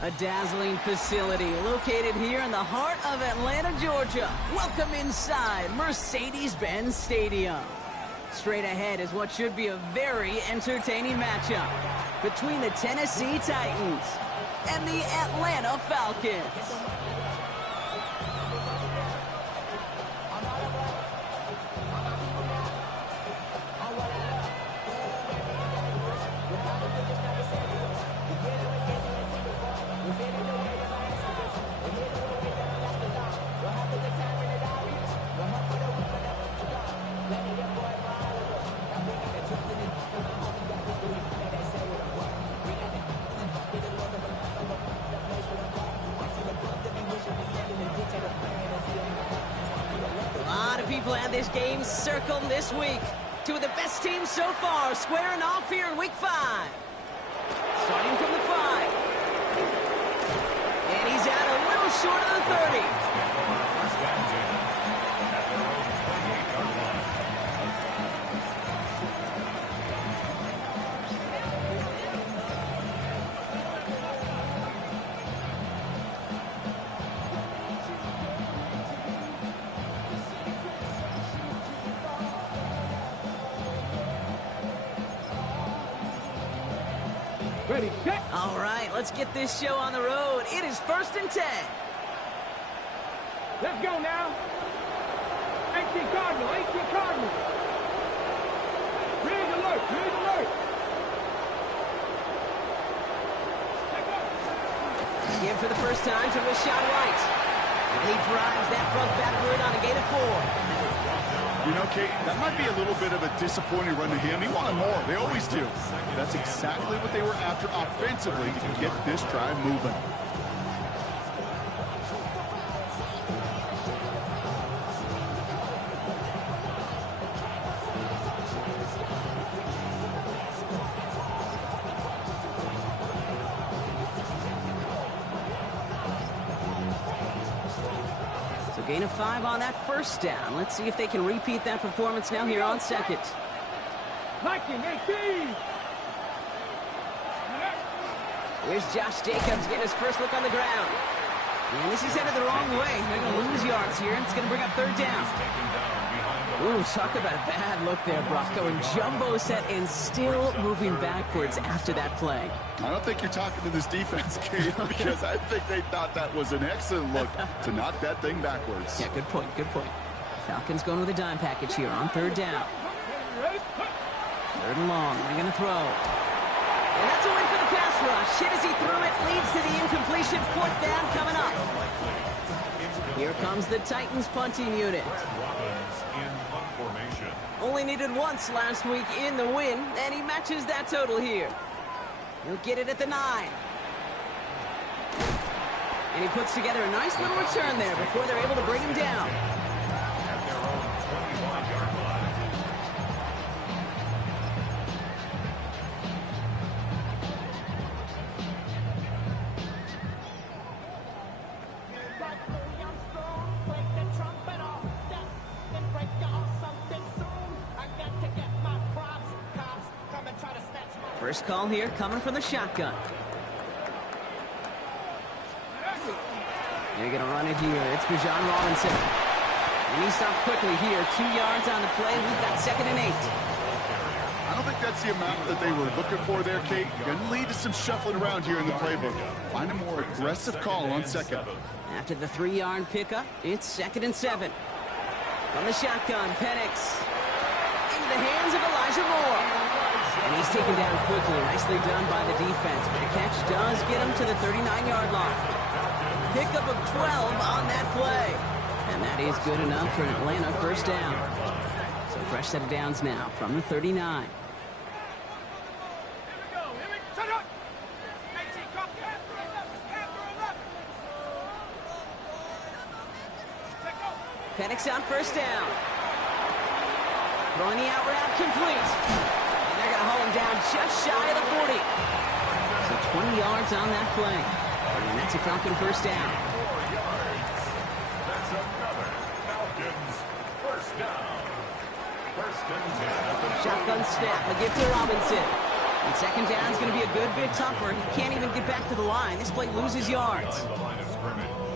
A dazzling facility located here in the heart of Atlanta, Georgia. Welcome inside Mercedes-Benz Stadium. Straight ahead is what should be a very entertaining matchup between the Tennessee Titans and the Atlanta Falcons. People had this game circled this week. Two of the best teams so far squaring off here in week 5. Starting from the 5. And he's out a little short of the 30. Ready, set. All right, let's get this show on the road. It is 1st and 10. Let's go now. 18 Cardinal, 18 Cardinal. Red alert, red alert. Give for the first time to Rashad White. And he drives that front backward on a gain of 4. You know, Kate, that might be a little bit of a disappointing run to him. He wanted more. They always do. That's exactly what they were after offensively to get this drive moving. Gain of 5 on that first down. Let's see if they can repeat that performance now here on second. 19, 18. Here's Josh Jacobs getting his first look on the ground. And this is headed the wrong way. They're going to lose yards here. It's going to bring up 3rd down. Ooh, talk about a bad look there, Brock. Going jumbo set and still moving backwards after that play. I don't think you're talking to this defense, Kate, because I think they thought that was an excellent look to knock that thing backwards. Yeah, good point, good point. Falcons going with a dime package here on 3rd down. 3rd and long, they're going to throw. And that's a win for the pass rush. Hit as he threw it, leads to the incompletion. 4th down coming up. Here comes the Titans punting unit. Only needed once last week in the win, and he matches that total here. He'll get it at the 9. And he puts together a nice little return there before they're able to bring him down. First call here coming from the shotgun. They're going to run it here. It's Bijan Robinson. And he stops quickly here. 2 yards on the play. We've got 2nd and 8. I don't think that's the amount that they were looking for there, Kate. Going to lead to some shuffling around here in the playbook. Find a more aggressive call on 2nd. After the 3-yard pickup, it's 2nd and 7. From the shotgun, Penix. Into the hands of Elijah Moore. And he's taken down quickly. Nicely done by the defense. But the catch does get him to the 39-yard line. Pickup of 12 on that play. And that is good enough for an Atlanta 1st down. So fresh set of downs now from the 39. Penix on 1st down. Throwing the out route complete. And they're going to haul him down just shy of the 40. So 20 yards on that play. And that's a Falcon 1st down. 4 yards. That's another Falcons 1st down. 1st and 10. Shotgun snap. A give to Robinson. And second down is going to be a good bit tougher. He can't even get back to the line. This play loses yards.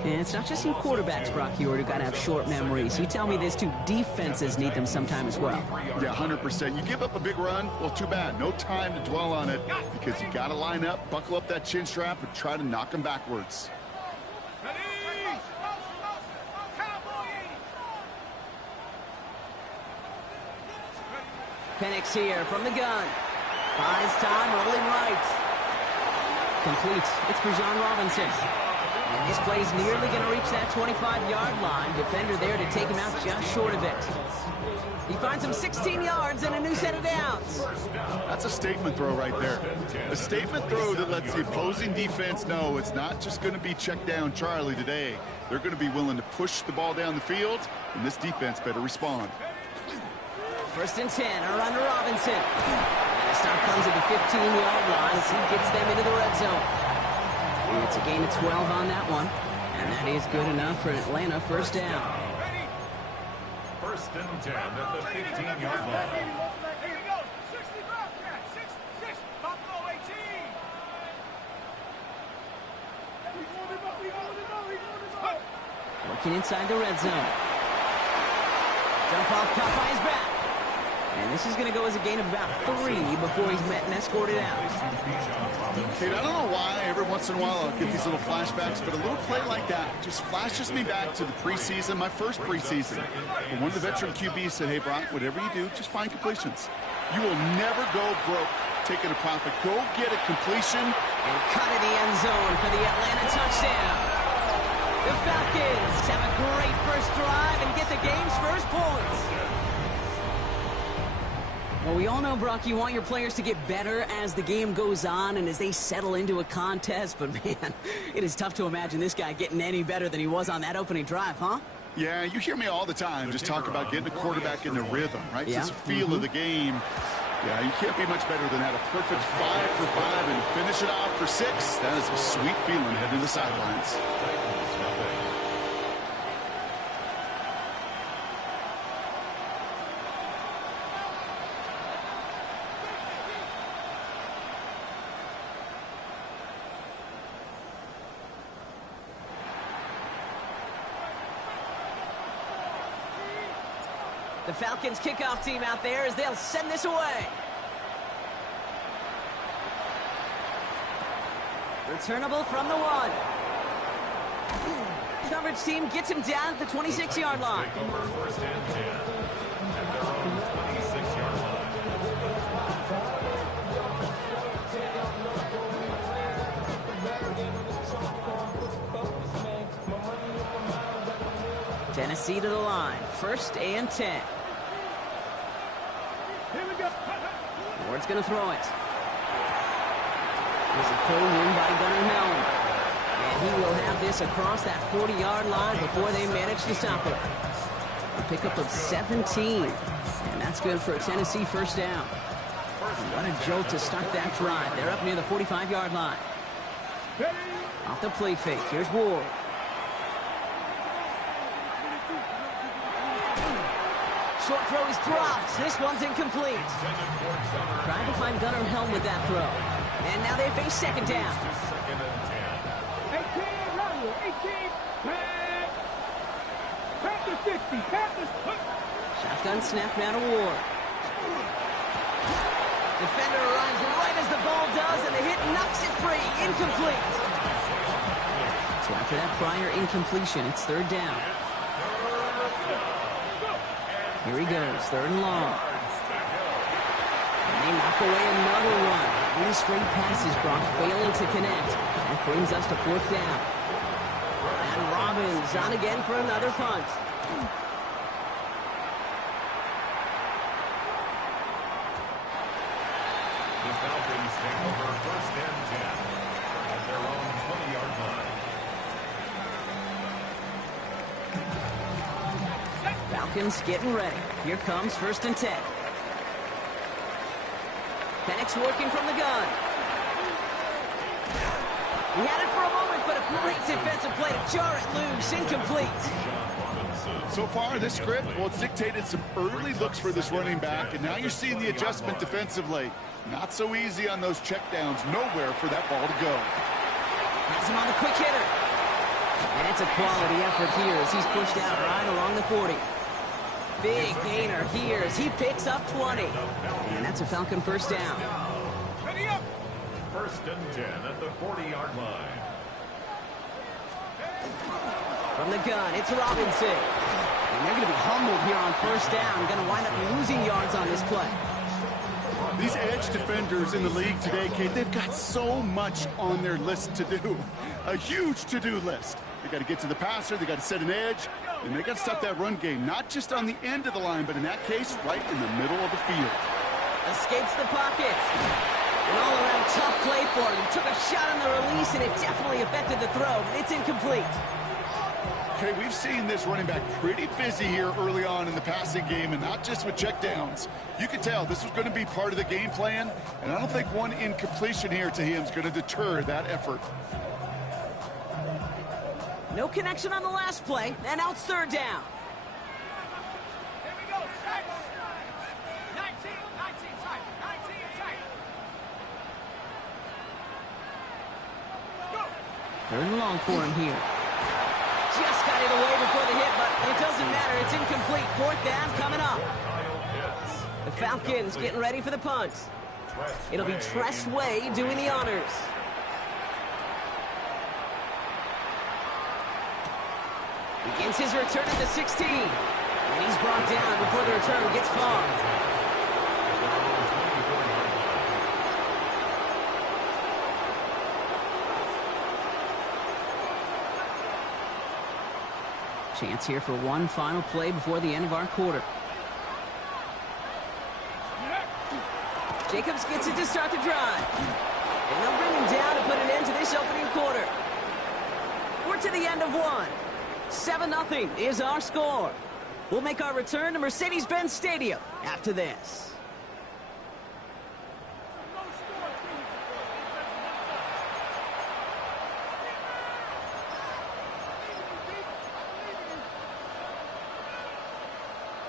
And it's not just your quarterbacks, Brock Heward, who got to have short memories. You tell me this too, defenses need them sometime as well. Yeah, 100%. You give up a big run, well, too bad. No time to dwell on it because you got to line up, buckle up that chin strap, and try to knock them backwards. Penix here from the gun. Buys time, rolling right. Complete. It's Bijan Robinson. And this play's nearly going to reach that 25-yard line. Defender there to take him out just short of it. He finds him 16 yards and a new set of downs. That's a statement throw right there. A statement throw that lets the opposing defense know it's not just going to be check down Charlie today. They're going to be willing to push the ball down the field, and this defense better respond. First and 10, a run to Robinson. And the stop comes at the 15-yard line as he gets them into the red zone. And it's a gain of 12 on that one. And that is good enough for Atlanta first down. First and 10 at the 15-yard line. Here we go. 60 Bobcat. 6, Buffalo 18. Working inside the red zone. Jump off, caught by his back. And this is going to go as a gain of about 3 before he's met and escorted out. Kate, I don't know why every once in a while I'll get these little flashbacks, but a little play like that just flashes me back to the preseason, my first preseason. And one of the veteran QBs said, hey, Brock, whatever you do, just find completions. You will never go broke taking a profit. Go get a completion. And cut in the end zone for the Atlanta touchdown. The Falcons have a great first drive and get the game's first points. Well, we all know, Brock, you want your players to get better as the game goes on and as they settle into a contest. But, man, it is tough to imagine this guy getting any better than he was on that opening drive, huh? Yeah, you hear me all the time just talk about getting the quarterback in the rhythm, right? Yeah. Just the feel of the game. Yeah, you can't be much better than that. A perfect 5 for 5 and finish it off for 6. That is a sweet feeling heading to the sidelines. The Falcons kickoff team out there as they'll send this away. Returnable from the 1. Coverage team gets him down at the 26-yard line. First and 10 at their own 26-yard line. Tennessee to the line. First and 10. Here we go. Ward's going to throw it. There's a pull in by Gunnar Helm. And he will have this across that 40-yard line before they manage to stop it. A pickup of 17. And that's good for a Tennessee first down. What a jolt to start that drive. They're up near the 45-yard line. Off the play fake. Here's Ward. Short throw is dropped. This one's incomplete. Trying to find Gunnar Helm with that throw. And now they face second down. 18, Ronald, 18, Panthers 60, Panthers. Shotgun snap now to Ward. Defender runs right as the ball does, and the hit knocks it free. Incomplete. So after that prior incompletion, it's third down. Here he goes, third and long. And they knock away another one. 3 straight passes, Brock, failing to connect. That brings us to fourth down. And Robbins on again for another punt. The Falcons take over first and 10 at their own 20-yard line. Falcons getting ready. Here comes first and 10. Penix working from the gun. He had it for a moment, but a great defensive play to jar it loose. Incomplete. So far, this script, well, it's dictated some early looks for this running back, and now you're seeing the adjustment defensively. Not so easy on those checkdowns. Nowhere for that ball to go. Has him on the quick hitter. And it's a quality effort here as he's pushed out right along the 40. Big gainer here as he picks up 20. And that's a Falcon first down. Ready up. First and 10 at the 40-yard line. From the gun, it's Robinson. And they're going to be humbled here on first down. Going to wind up losing yards on this play. These edge defenders in the league today, Kate, they've got so much on their list to do. A huge to-do list. They got to get to the passer, they got to set an edge, and they got to stop that run game, not just on the end of the line, but in that case, right in the middle of the field. Escapes the pocket. An all-around tough play for him. He took a shot on the release, and it definitely affected the throw, but it's incomplete. Okay, we've seen this running back pretty busy here early on in the passing game, and not just with checkdowns. You could tell this was going to be part of the game plan, and I don't think one incompletion here to him is going to deter that effort. No connection on the last play, and out third down. Here we go. Set. 19 tight. 19 tight. Go. Third and long for him here. Just got it away before the hit, but it doesn't matter. It's incomplete. Fourth down coming up. The Falcons getting ready for the punt. It'll be Tress Way doing the honors. Begins his return at the 16. And he's brought down before the return gets far. Chance here for one final play before the end of our quarter. Jacobs gets it to start the drive. And they'll bring him down to put an end to this opening quarter. We're to the end of one. 7-0 is our score. We'll make our return to Mercedes-Benz Stadium after this.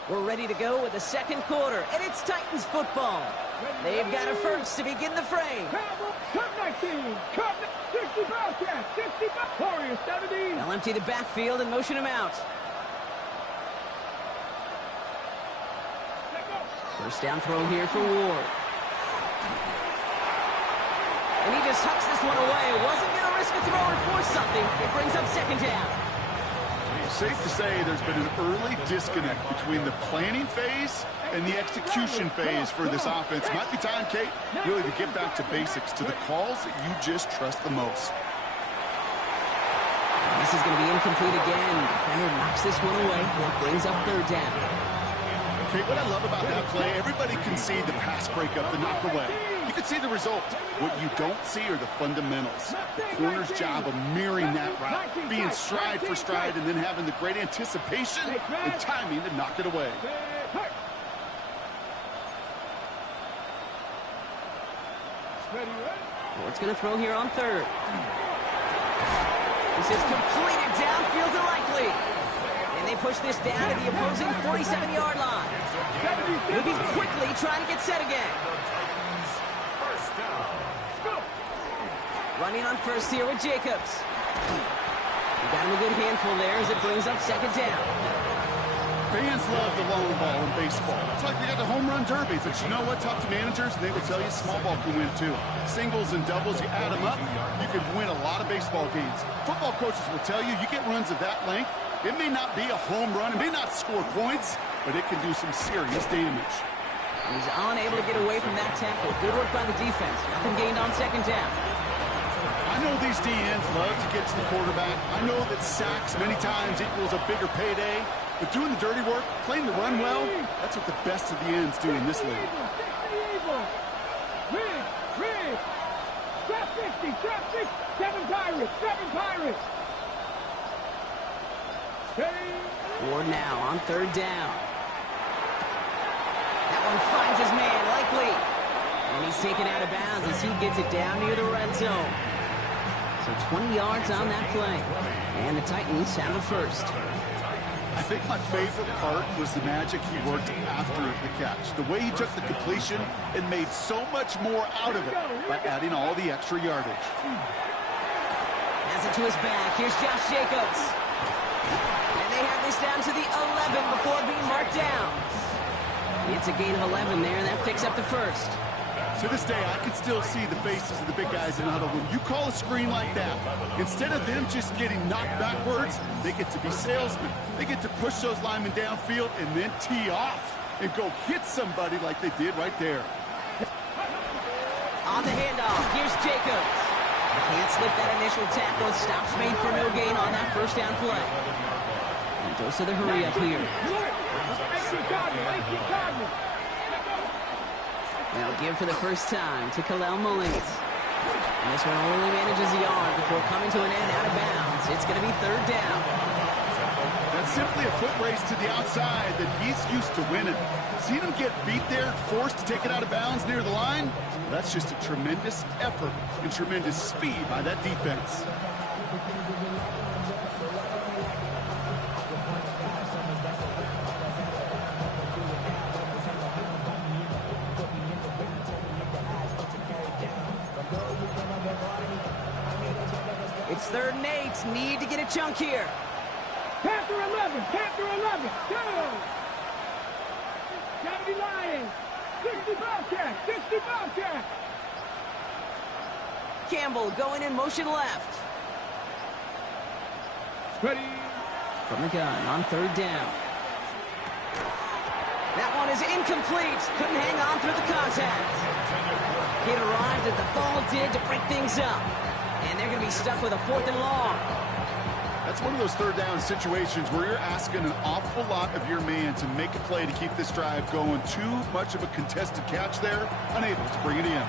We're ready to go with the second quarter, and it's Titans football. They've got a first to begin the frame. Cut 19. Cut 60 Falcons. 60 Warriors 17. They'll empty the backfield and motion him out. First down throw here for Ward. And he just hucks this one away. Wasn't going to risk a throw or force something. It brings up second down. Safe to say there's been an early disconnect between the planning phase and the execution phase for this offense. Might be time, Kate, really to get back to basics, to the calls that you just trust the most. This is going to be incomplete again. Defender knocks this one away. That brings up third down. Okay, what I love about that play, everybody can see the pass breakup, the knock away. You can see the result. What you don't see are the fundamentals. The corner's job of mirroring that route, being stride for stride, and then having the great anticipation and timing to knock it away. Ward's going to throw here on third. This is completed downfield to Likely. And they push this down to the opposing 47-yard line. Moving quickly, trying to get set again. Running on first here with Jacobs. We got him a good handful there as it brings up second down. Fans love the long ball in baseball. It's like they got the home run derby, but you know what? Talk to managers, and they will tell you small ball can win too. Singles and doubles, you add them up, you can win a lot of baseball games. Football coaches will tell you, you get runs of that length, it may not be a home run, it may not score points, but it can do some serious damage. He's unable to get away from that tackle. Good work by the defense. Nothing gained on second down. I know these DNs love to get to the quarterback. I know that sacks many times equals a bigger payday. But doing the dirty work, playing the run well, that's what the best of the ends do in this league. Rig. Trap 60. 7 Pirates. Ward now on third down. That one finds his man, Likely. And he's taken out of bounds as he gets it down near the red zone. So 20 yards on that play. And the Titans have a first. I think my favorite part was the magic he worked after the catch. The way he took the completion and made so much more out of it by adding all the extra yardage. Has it to his back. Here's Josh Jacobs. And they have this down to the 11 before being marked down. It's a gain of 11 there, and that picks up the first. To this day, I can still see the faces of the big guys in the huddle. When you call a screen like that, instead of them just getting knocked backwards, they get to be salesmen. They get to push those linemen downfield and then tee off and go hit somebody like they did right there. On the handoff, here's Jacobs. Can't slip that initial tackle. Stops made for no gain on that first down play. And goes to the hurry up here. They'll give for the first time to Kalel Mullings. And this one only manages a yard before coming to an end out of bounds. It's going to be third down. That's simply a foot race to the outside that he's used to winning. Seeing him get beat there, forced to take it out of bounds near the line, that's just a tremendous effort and tremendous speed by that defense. It's 3rd and 8. Need to get a chunk here. Panther 11, Panther 11, go! 70 Lions, 60 Bobcats, 60 Bobcats! Campbell going in motion left. Ready? From the gun on 3rd down. That one is incomplete. Couldn't hang on through the contact. It arrived as the ball did to break things up. And they're going to be stuck with a 4th and long. That's one of those 3rd down situations where you're asking an awful lot of your man to make a play to keep this drive going. Too much of a contested catch there, unable to bring it in.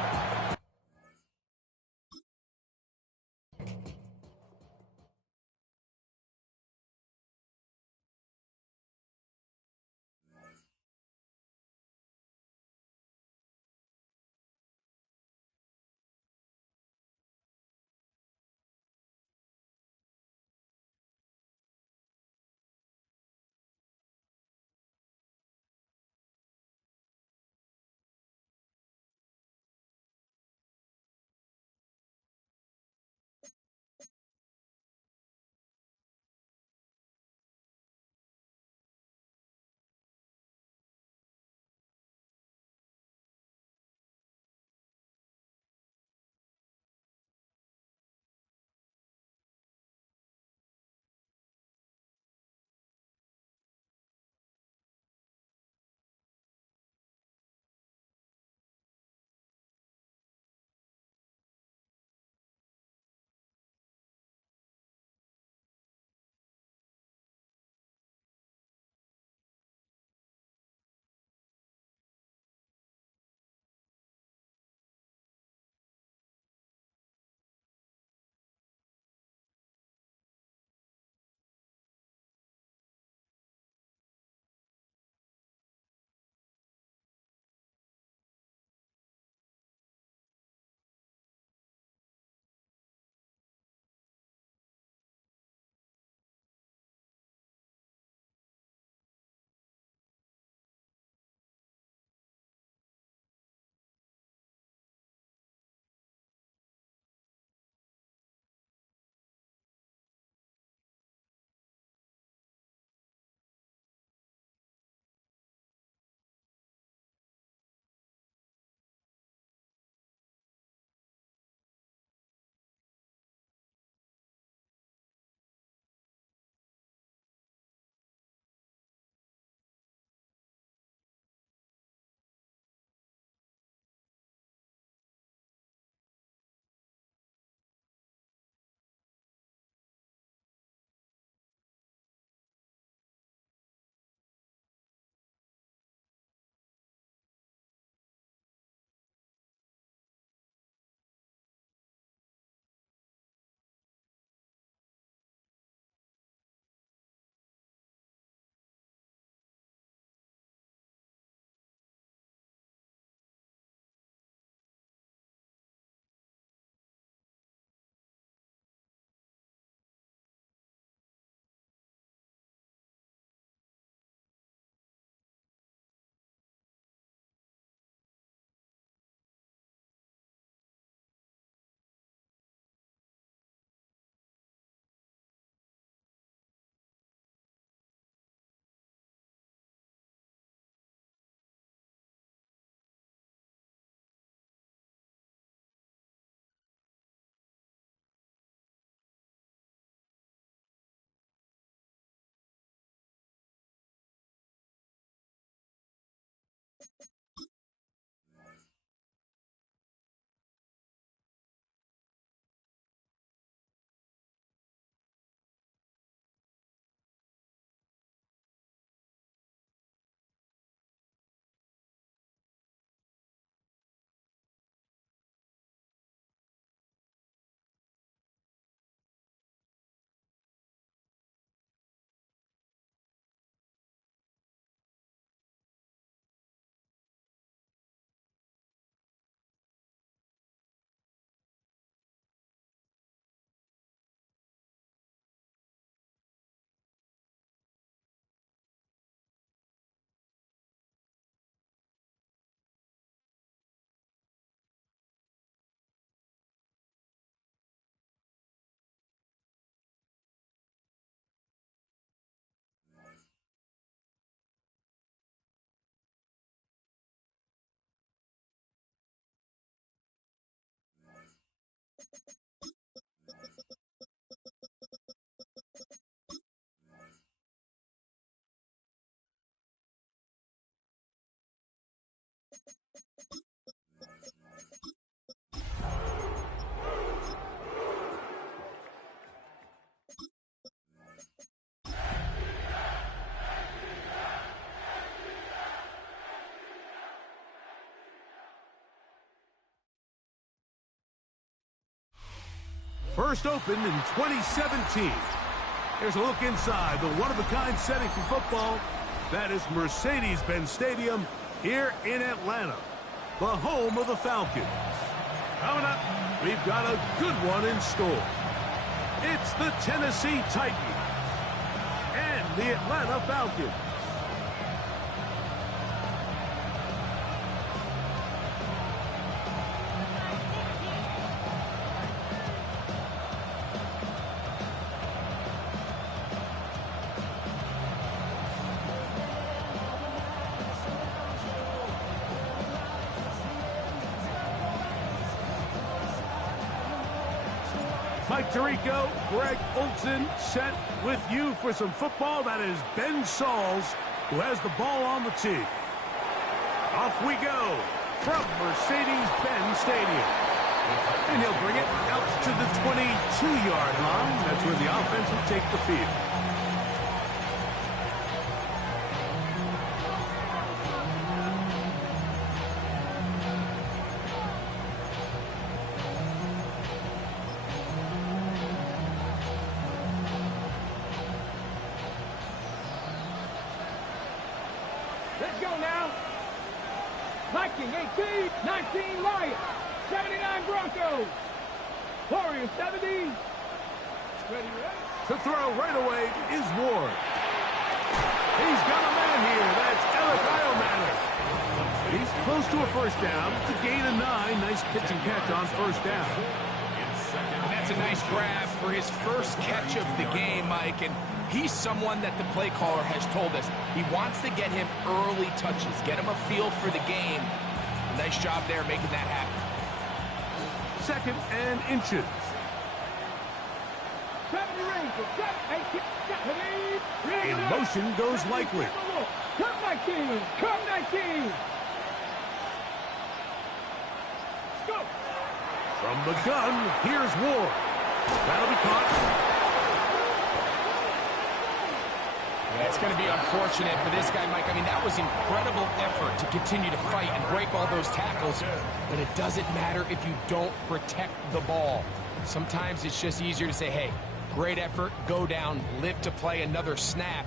First opened in 2017. Here's a look inside the one-of-a-kind setting for football. That is Mercedes-Benz Stadium here in Atlanta, the home of the Falcons. Coming up, we've got a good one in store. It's the Tennessee Titans and the Atlanta Falcons. Mike Tirico, Greg Olson set with you for some football. That is Ben Sauls who has the ball on the tee. Off we go from Mercedes-Benz Stadium. And he'll bring it out to the 22-yard line. That's where the offense will take the field. Let's go now. Viking 18, 19 Lions, 79 Broncos, Warriors 70. Ready? To throw right away is Ward. He's got a man here. That's Iomanis. He's close to a first down. It's a gain of 9. Nice pitch and catch on first down. And that's a nice grab for his first catch of the game, Mike. And he's someone that the play caller has told us he wants to get him early touches, get him a feel for the game. Nice job there making that happen. Second and inches. 70 Rangers, 18, In motion goes likely. Come 19, come 19. Let's go. From the gun, here's Ward. That'll be caught. Yeah, it's going to be unfortunate for this guy, Mike. I mean, that was incredible effort to continue to fight and break all those tackles, but it doesn't matter if you don't protect the ball. Sometimes it's just easier to say, hey, great effort, go down, live to play another snap.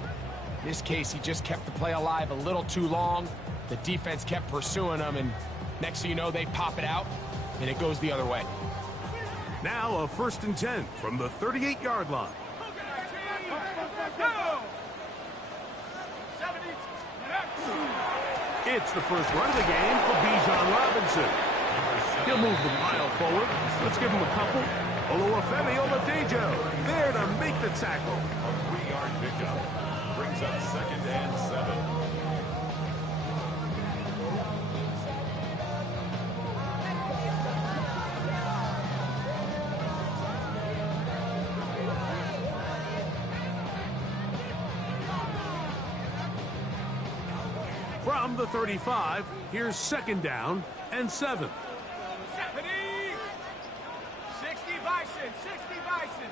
In this case, he just kept the play alive a little too long. The defense kept pursuing him, and next thing you know, they pop it out, and it goes the other way. Now a 1st and 10 from the 38-yard line. Go. It's the first run of the game for Bijan Robinson. He'll move the pile forward. Let's give him a couple. Oluwafemi Oladejo there to make the tackle. A 3-yard pickup brings up 2nd and 7. From the 35, here's 2nd down and 7. 70. 60 Bison, 60 Bison.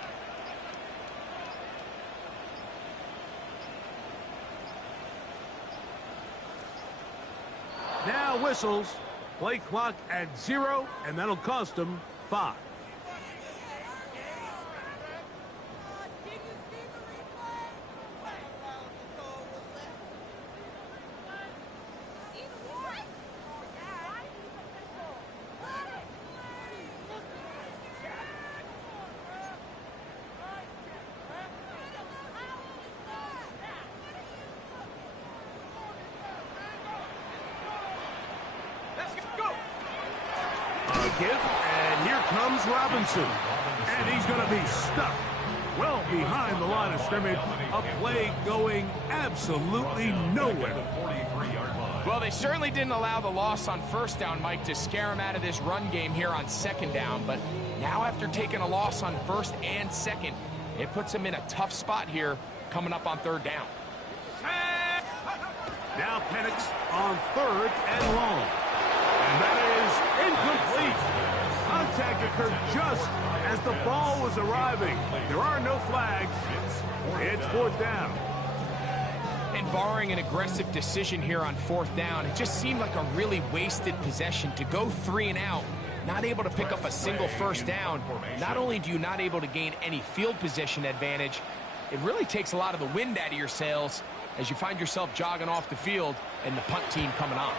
Now whistles. Play clock at 0, and that'll cost them 5. Give, and here comes Robinson. And he's going to be stuck well behind the line of scrimmage. A play going absolutely nowhere. Well, they certainly didn't allow the loss on 1st down, Mike, to scare him out of this run game here on 2nd down. But now after taking a loss on 1st and 2nd, it puts him in a tough spot here coming up on 3rd down. Now Penix on 3rd and long. And that is incomplete. Contact occurred just as the ball was arriving. There are no flags. It's 4th down. And barring an aggressive decision here on 4th down, it just seemed like a really wasted possession to go 3 and out not able to pick up a single first down, not only do you not able to gain any field position advantage, it really takes a lot of the wind out of your sails as you find yourself jogging off the field and the punt team coming on.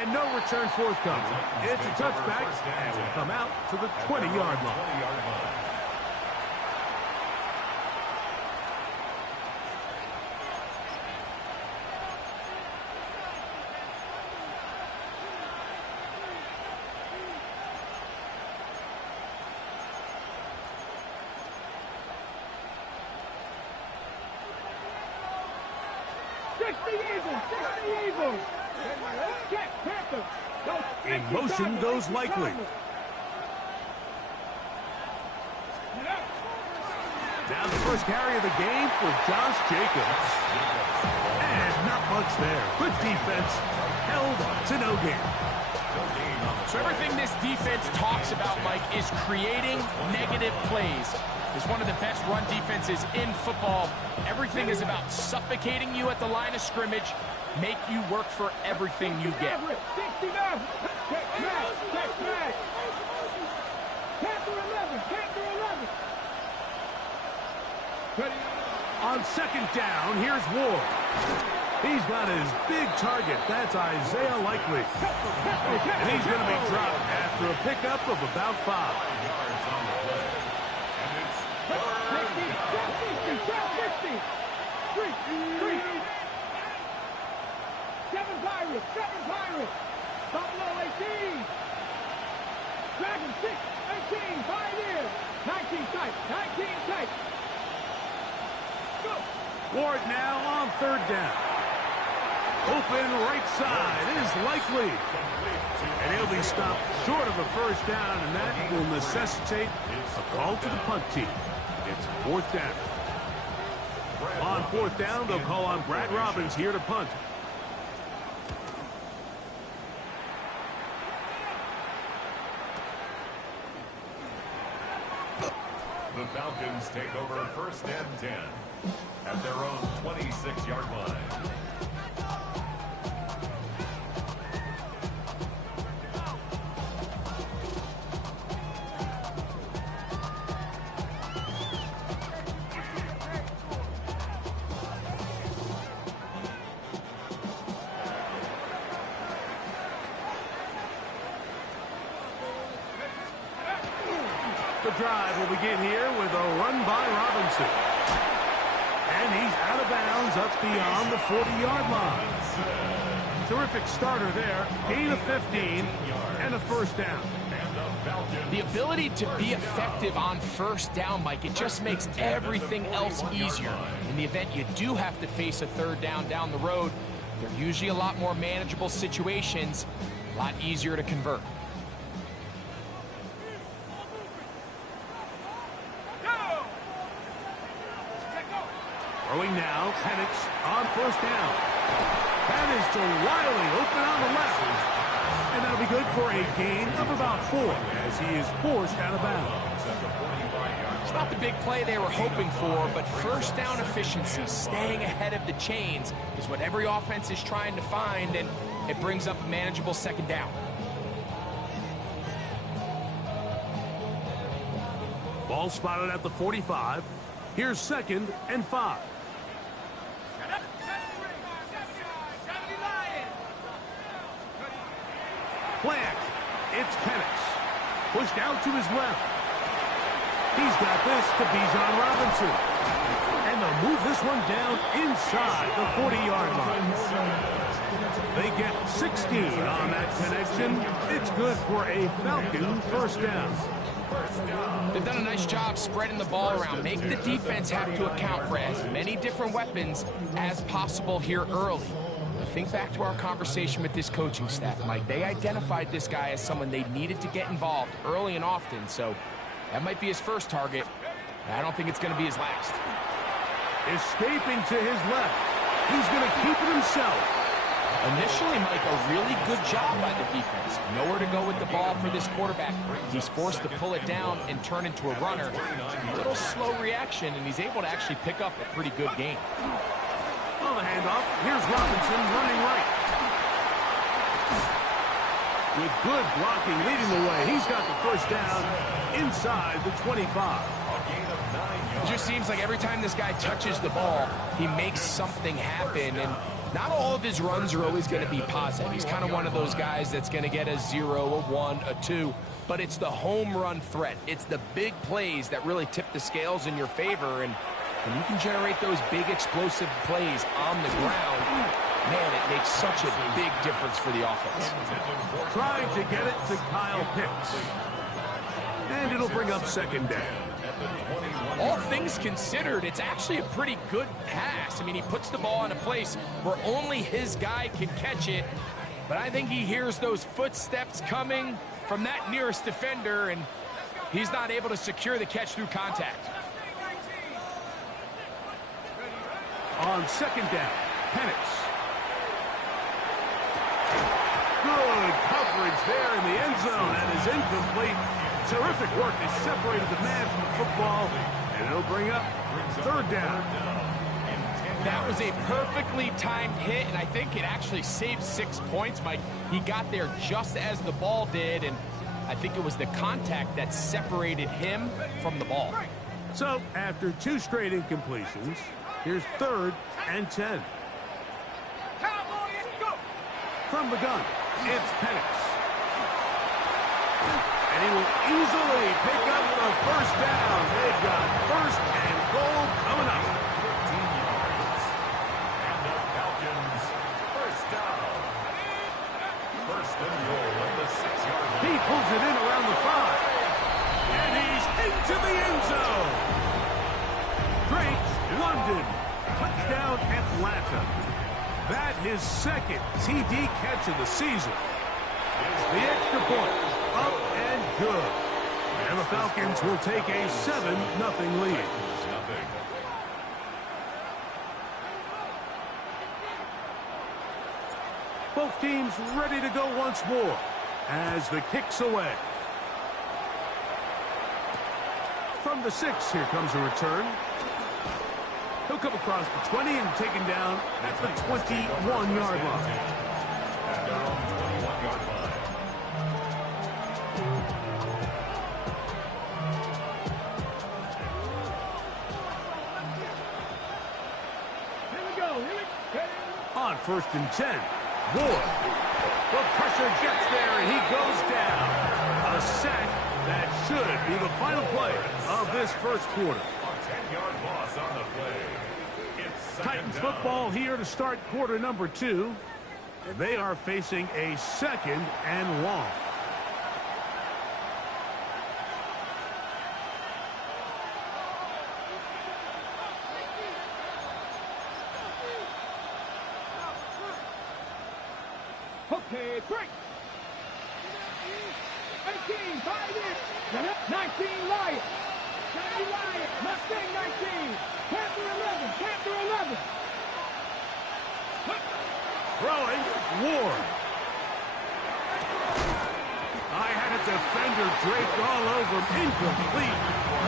And no return forthcoming. It's a touchback, and will come out to the 20-yard line. In motion goes Likely. Now the first carry of the game for Josh Jacobs. And not much there. Good defense. Held to no gain. So everything this defense talks about, Mike, is creating negative plays. It's one of the best run defenses in football. Everything is about suffocating you at the line of scrimmage, make you work for everything you get. On second down, here's Ward. He's got his big target. That's Isaiah Likely. And he's going to be dropped after a pickup of about 5. Seven Pirates. Buffalo 18. Dragon 6, 18, 5 in. 19 tight. Go. Ward now on third down. Open right side is Likely. And he'll be stopped short of a first down, and that will necessitate a call to the punt team. It's fourth down. On fourth down, they'll call on Brad Robbins here to punt. The Falcons take over first and 10 at their own 26-yard line. The drive will begin here with a run by Robinson. And he's out of bounds up beyond the 40-yard line. Terrific starter there. Gain of 15 and a first down. The ability to be effective on first down, Mike, it just makes everything else easier. In the event you do have to face a third down the road, they're usually a lot more manageable situations, a lot easier to convert. Throwing now, Penix on first down. That is to Wiley, open on the left. And that'll be good for a gain of about 4 as he is forced out of bounds. It's not the big play they were hoping for, but first down efficiency, staying ahead of the chains, is what every offense is trying to find, and it brings up a manageable second down. Ball spotted at the 45. Here's second and 5. Plant. It's Penix. Pushed out to his left. He's got this to Bijan Robinson. And they'll move this one down inside the 40-yard line. They get 16 on that connection. It's good for a Falcon first down. They've done a nice job spreading the ball around. Make the defense have to account for as many different weapons as possible here early. Think back to our conversation with this coaching staff, Mike. They identified this guy as someone they needed to get involved early and often, so that might be his first target. I don't think it's going to be his last. Escaping to his left. He's going to keep it himself. Initially, Mike, a really good job by the defense. Nowhere to go with the ball for this quarterback. He's forced to pull it down and turn into a runner. A little slow reaction, and he's able to actually pick up a pretty good game. On the handoff, here's Robinson running right. with good blocking leading the way. He's got the first down inside the 25. It just seems like every time this guy touches the ball, he makes something happen, and not all of his runs are always going to be positive. He's kind of one of those guys that's going to get a 0, a 1, a 2, but it's the home run threat. It's the big plays that really tip the scales in your favor, and when you can generate those big explosive plays on the ground, man, it makes such a big difference for the offense. Trying to get it to Kyle Pitts. And it'll bring up second down. All things considered, it's actually a pretty good pass. I mean, he puts the ball in a place where only his guy can catch it, but I think he hears those footsteps coming from that nearest defender, and he's not able to secure the catch through contact. On second down, Penix. Good coverage there in the end zone, and is incomplete. Terrific work. They separated the man from the football, and it'll bring up third down. That was a perfectly timed hit, and I think it actually saved 6 points, Mike. He got there just as the ball did, and I think it was the contact that separated him from the ball. So, after 2 straight incompletions, here's 3rd and 10. From the gun, it's Penix. And he will easily pick up the first down. They've got 1st and goal coming up. 15 yards. And the Falcons, first down. 1st and goal at the 6-yard line. He pulls it in around the 5. And he's into the end zone. Drake London. Touchdown Atlanta. That his 2nd TD catch of the season. The extra point. Up and good. And the Falcons will take a 7-0 lead. Both teams ready to go once more as the kick's away. From the 6, here comes a return. He'll come across the 20 and taken down at the 21-yard line. At their own 21-yard line. On 1st and 10, Ward. The pressure gets there, and he goes down. A sack that should be the final play of this first quarter. A 10-yard loss on the play. It's Titans football here to start quarter number 2. And they are facing a 2nd and long. Okay, break. 18, 5 in. 19, Lion. 90, Lion. Mustang 19. Panther 11. Panther 11. Throwing, Ward. I had a defender draped all over him. Incomplete.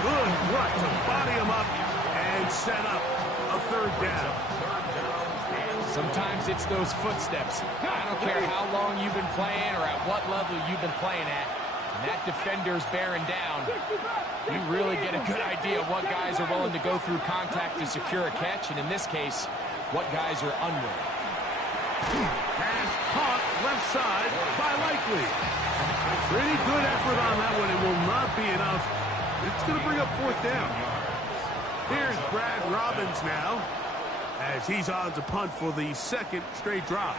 Good work to body him up and set up a 3rd down. Sometimes it's those footsteps. I don't care how long you've been playing or at what level you've been playing at. When that defender's bearing down, you really get a good idea of what guys are willing to go through contact to secure a catch, and in this case, what guys are unwilling. Pass caught left side by Likely. Pretty good effort on that one. It will not be enough. It's going to bring up 4th down. Here's Brad Robbins now, as he's on to punt for the 2nd straight drive.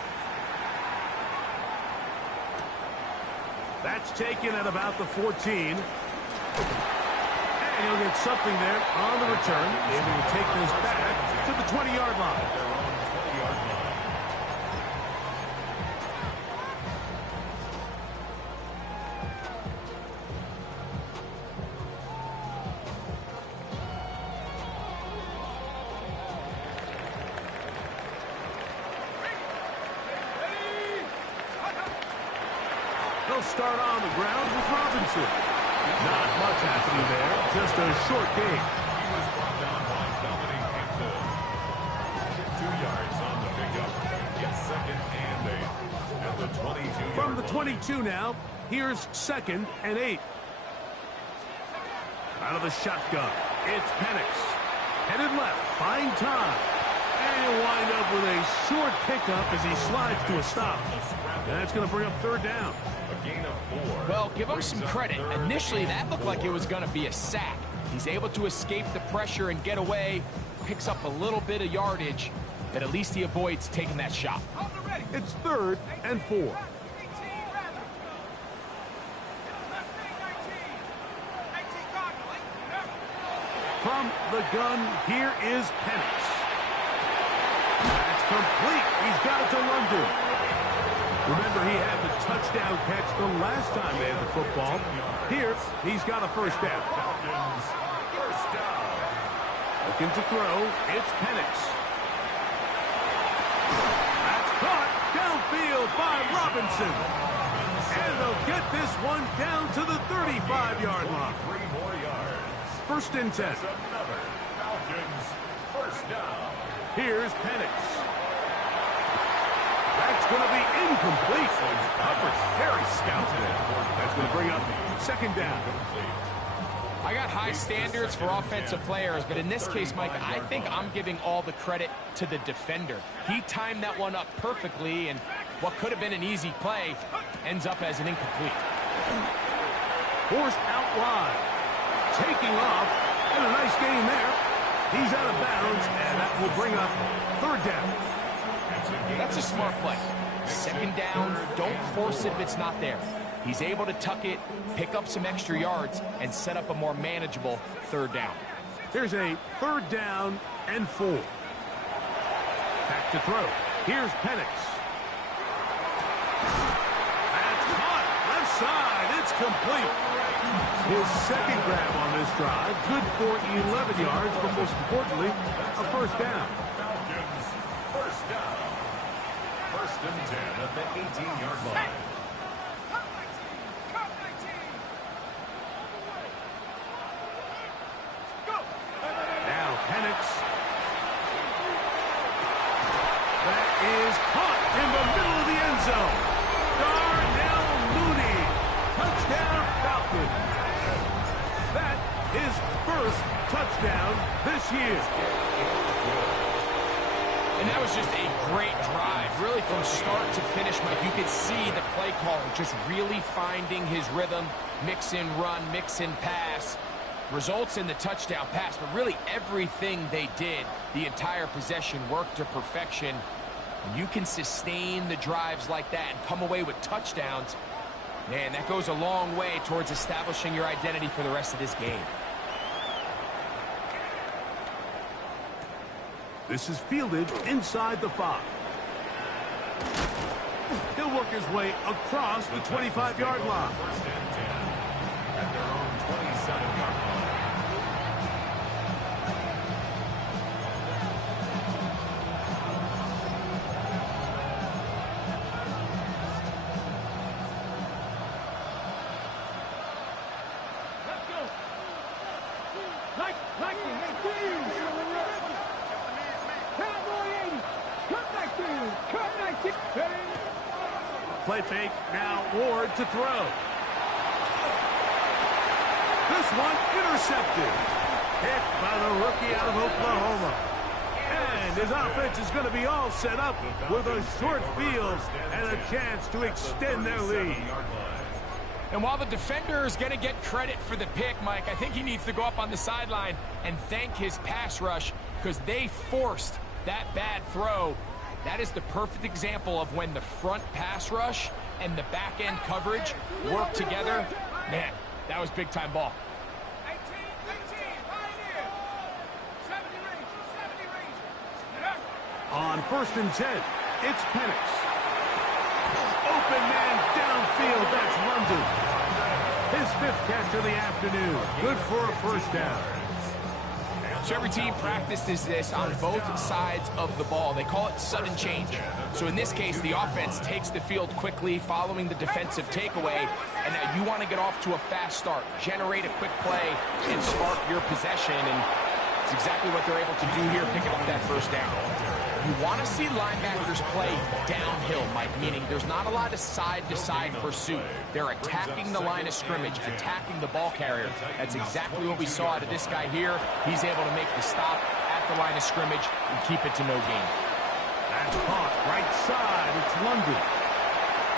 That's taken at about the 14. And he'll get something there on the return. Able to take this back to the 20-yard line. They'll start on the ground with Robinson. Not much happening there, just a short gain. He was brought down by Dominic Hampton. 2 yards on the pickup. Gets 2nd and 8 at the 22 From the 22 now, here's 2nd and 8. Out of the shotgun, it's Penix. Headed left, buying time. And he'll wind up with a short pickup as he slides to a stop. That's going to bring up 3rd down. A gain of 4. Well, give him some credit. Initially, that looked like it was going to be a sack. He's able to escape the pressure and get away, picks up a little bit of yardage, but at least he avoids taking that shot. It's 3rd and 4. From the gun, here is Penix. That's complete. He's got it to London. Remember, he had the touchdown catch the last time they had the football. Here, he's got a 1st down. Falcons, 1st down. Looking to throw, it's Penix. That's caught downfield by Robinson. And they'll get this one down to the 35-yard line. 3 more yards. 1st and 10. Another Falcons, 1st down. Here's Penix. That's going to be incomplete. Coverage very scouted. That's going to bring up 2nd down. I got high standards for offensive players, but in this case, Mike, I think I'm giving all the credit to the defender. He timed that one up perfectly, and what could have been an easy play ends up as an incomplete. Forced out wide. Taking off. And a nice gain there. He's out of bounds, and that will bring up 3rd down. That's a smart play. 2nd down, don't force it if it's not there. He's able to tuck it, pick up some extra yards, and set up a more manageable 3rd down. Here's a 3rd down and 4. Back to throw. Here's Penix. That's caught. Left side. It's complete. His 2nd grab on this drive. Good for 11 yards, but most importantly, a 1st down. Falcons, 1st down. 1st and 10 at the 18-yard line. Now Penix. That is caught in the middle of the end zone. Darnell Mooney. Touchdown Falcons. That is 1st touchdown this year. And that was just a great drive. Really from start to finish, Mike, you could see the play caller just really finding his rhythm. Mix in run, mix in pass. Results in the touchdown pass, but really everything they did, the entire possession worked to perfection. When you can sustain the drives like that and come away with touchdowns, man, that goes a long way towards establishing your identity for the rest of this game. This is fielded inside the 5. He'll work his way across the 25-yard line. 1st and 10 at their own 27-yard line. Let's go. Like it. Cowboy 80. Come back to you. Come back to you. Play fake. Now Ward to throw. This one intercepted. Hit by the rookie out of Oklahoma. And his offense is going to be all set up with a short field and a chance to extend their lead. And while the defender is going to get credit for the pick, Mike, I think he needs to go up on the sideline and thank his pass rush because they forced that bad throw. That is the perfect example of when the front pass rush and the back end coverage work together. Man, that was big time ball. 18, right here. 70 range. On 1st and 10, it's Penix. Open man downfield, that's London. His 5th catch of the afternoon. Good for a 1st down. So every team practices this on both sides of the ball. They call it sudden change. So in this case, the offense takes the field quickly following the defensive takeaway. And now you want to get off to a fast start, generate a quick play, and spark your possession. And it's exactly what they're able to do here, picking up that 1st down. You want to see linebackers play downhill, Mike, meaning there's not a lot of side-to-side pursuit. They're attacking the line of scrimmage, attacking the ball carrier. That's exactly what we saw out of this guy here. He's able to make the stop at the line of scrimmage and keep it to no gain. That's caught right side. It's London.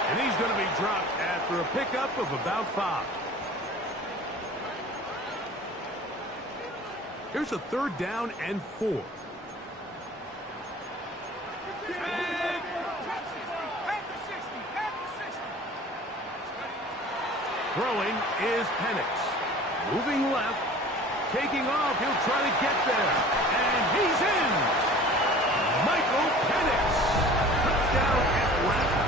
And he's going to be dropped after a pickup of about 5. Here's a 3rd down and 4. Throwing is Penix. Moving left. Taking off. He'll try to get there. And he's in. Michael Penix. Touchdown Atlanta.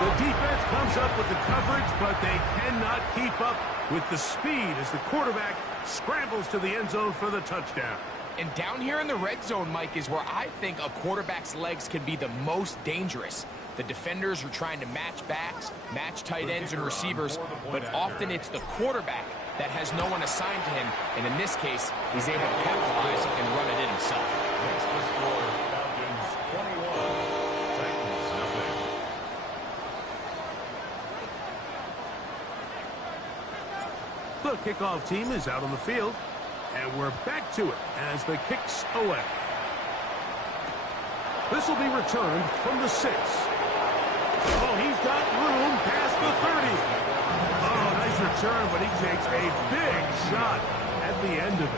The defense comes up with the coverage, but they cannot keep up with the speed as the quarterback scrambles to the end zone for the touchdown. And down here in the red zone, Mike, is where I think a quarterback's legs can be the most dangerous. The defenders are trying to match backs, match tight ends and receivers, but often it's the quarterback that has no one assigned to him, and in this case, he's able to capitalize and run it in himself. Next to score, Falcons 21, Titans nothing. The kickoff team is out on the field, and we're back to it as the kick's away. This will be returned from the 6. Oh, he's got room past the 30. Oh, nice return, but he takes a big shot at the end of it.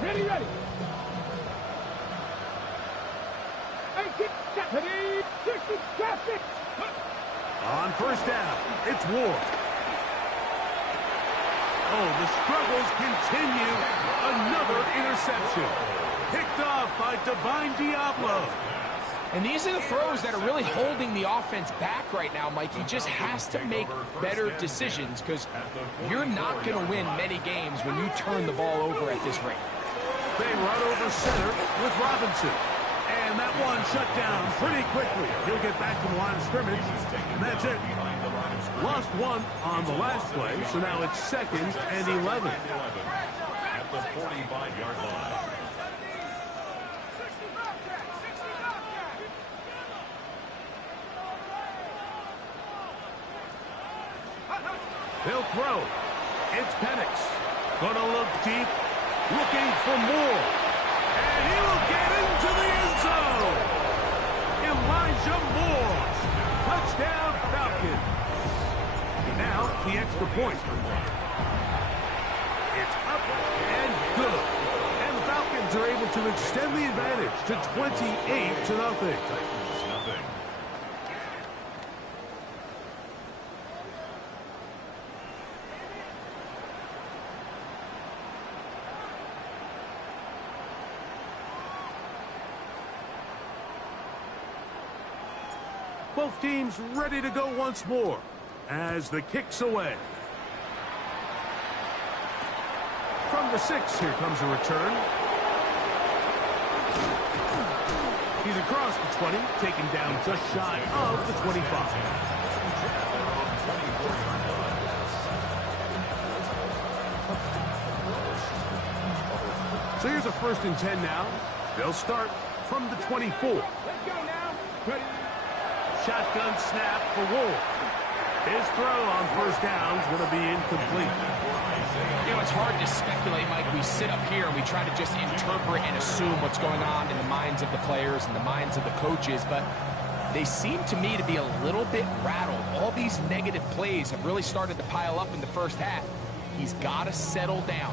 Ready, ready. 18, 70, 60, traffic. On 1st down, it's Ward. Oh, the struggles continue. Another interception. Picked off by Divine Diablo. And these are the throws that are really holding the offense back right now, Mike. He just has to make better decisions because you're not going to win many games when you turn the ball over at this rate. They run over center with Robinson. And that one shut down pretty quickly. He'll get back to the line of scrimmage, and that's it. Lost 1 on the last play, so now it's 2nd and 11. At the 45-yard line. They'll throw. It's Penix. Gonna look deep, looking for more. And he will get into the end zone. Elijah Moore. Touchdown Falcons. Now the extra point. It's up and good. And the Falcons are able to extend the advantage to 28-0. Both teams ready to go once more as the kick's away. From the 6, here comes a return. He's across the 20, taken down just shy of the 25. So here's a 1st and 10 now. They'll start from the 24. Let's go now. Ready. Shotgun snap for Ward. His throw on 1st down is going to be incomplete. You know, it's hard to speculate, Mike. We sit up here and we try to just interpret and assume what's going on in the minds of the players and the minds of the coaches, but they seem to me to be a little bit rattled. All these negative plays have really started to pile up in the first half. He's got to settle down.